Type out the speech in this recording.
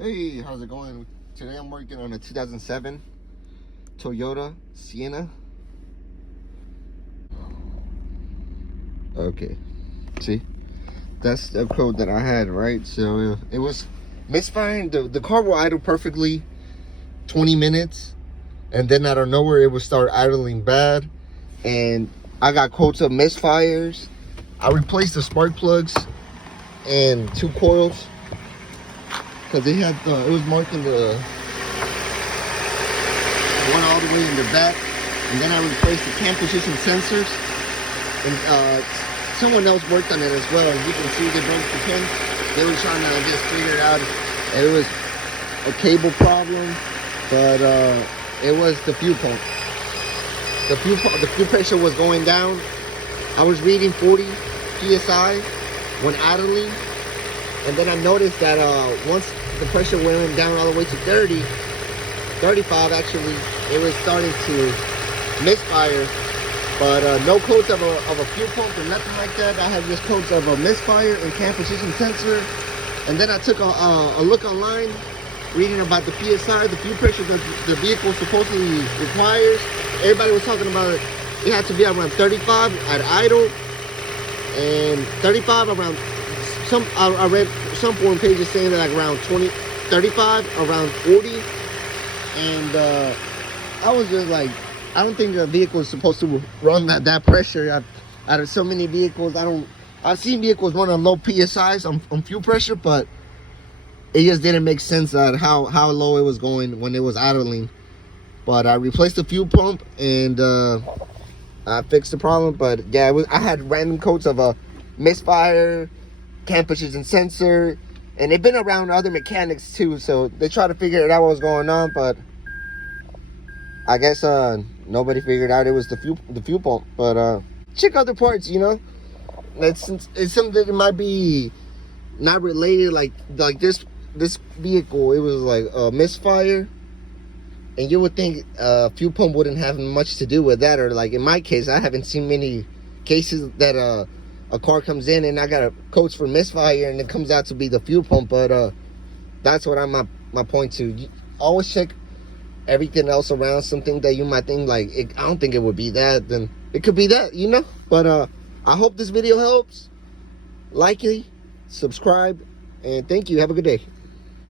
Hey, how's it going? Today I'm working on a 2007 Toyota Sienna. Okay, see, that's the code that I had, right? So it was misfiring. The car will idle perfectly 20 minutes, and then out of nowhere it would start idling bad, and I got quotes of misfires. I replaced the spark plugs and 2 coils because they had it was marking the one all the way in the back, and then I replaced the cam position sensors, and someone else worked on it as well. As you can see, they broke the pin. They were trying to just figure it out. It was a cable problem, but it was the fuel pump. The fuel pressure was going down. I was reading 40 psi when idling, and then I noticed that once the pressure went down all the way to 35 actually, it was starting to misfire. But no codes of a fuel pump or nothing like that. I had just codes of a misfire and cam position sensor. And then I took a look online, reading about the PSI, the fuel pressure that the vehicle supposedly requires. Everybody was talking about it had to be around 35 at idle, and 35 around some. I read some forum pages saying that like around 35 around 40, and I was just like, I don't think a vehicle is supposed to run that pressure. Out of so many vehicles, I've seen vehicles run on low PSIs on fuel pressure, but it just didn't make sense at how low it was going when it was idling. But I replaced the fuel pump, and I fixed the problem. But yeah, I had random codes of a misfire, cam position sensor, and they've been around other mechanics too, so they try to figure it out what was going on, but I guess nobody figured out it was the fuel pump. But check other parts, you know. It's something that might be not related, like this vehicle. It was like a misfire, and you would think fuel pump wouldn't have much to do with that. Or like in my case, I haven't seen many cases that a car comes in and I got a codes for misfire and it comes out to be the fuel pump. But that's what my point to. Always check everything else around. Something that you might think like I don't think it would be that, then it could be that, you know. But I hope this video helps. Like it, subscribe, and thank you. Have a good day.